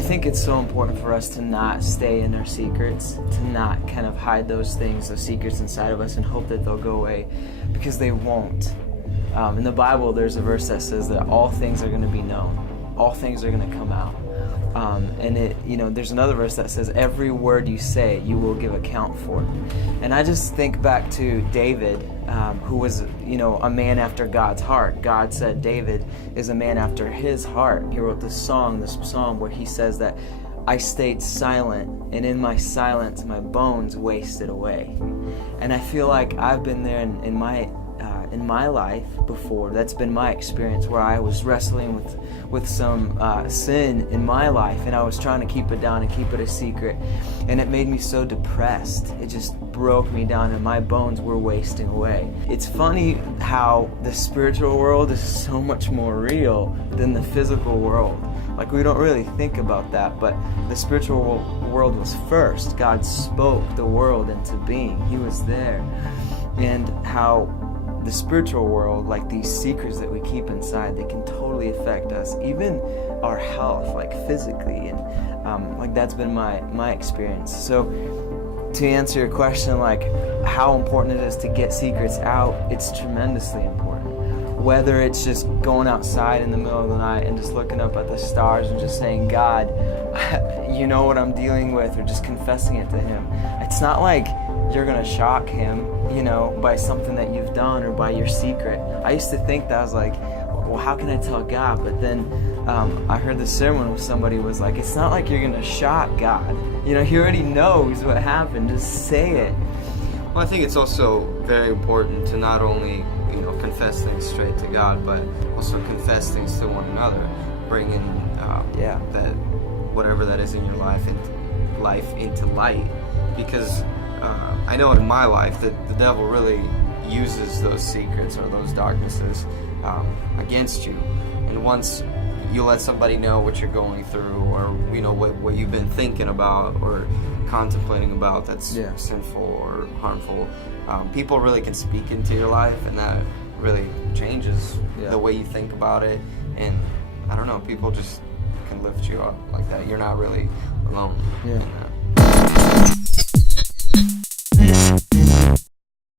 think it's so important for us to not stay in our secrets, to not kind of hide those things, those secrets inside of us and hope that they'll go away, because they won't. In the Bible, there's a verse that says that all things are going to be known. All things are going to come out. And there's another verse that says every word you say, you will give account for. And I just think back to David, who was, a man after God's heart. God said David is a man after his heart. He wrote this psalm where he says that I stayed silent, and in my silence, my bones wasted away. And I feel like I've been there in my life before. That's been my experience, where I was wrestling with some sin in my life, and I was trying to keep it down and keep it a secret, and it made me so depressed. It just broke me down, and my bones were wasting away. It's funny how the spiritual world is so much more real than the physical world. Like, we don't really think about that, but the spiritual world was first. God spoke the world into being. He was there. And how the spiritual world, like these secrets that we keep inside, they can totally affect us, even our health, like physically, and like that's been my experience. So to answer your question, like how important it is to get secrets out, it's tremendously important. Whether it's just going outside in the middle of the night and just looking up at the stars and just saying, God, you know what I'm dealing with, or just confessing it to Him. It's not like you're going to shock Him, by something that you've done or by your secret. I used to think that, I was like, well, how can I tell God? But then I heard the sermon where somebody was like, it's not like you're going to shock God. He already knows what happened. Just say it. Well, I think it's also very important to not only, confess things straight to God, but also confess things to one another, bringing that whatever that is in your life into light. Because I know in my life that the devil really uses those secrets or those darknesses against you. And once you let somebody know what you're going through, or what you've been thinking about or contemplating about that's sinful or harmful, people really can speak into your life, and that really changes the way you think about it. And I don't know, people just can lift you up like that. You're not really alone in that.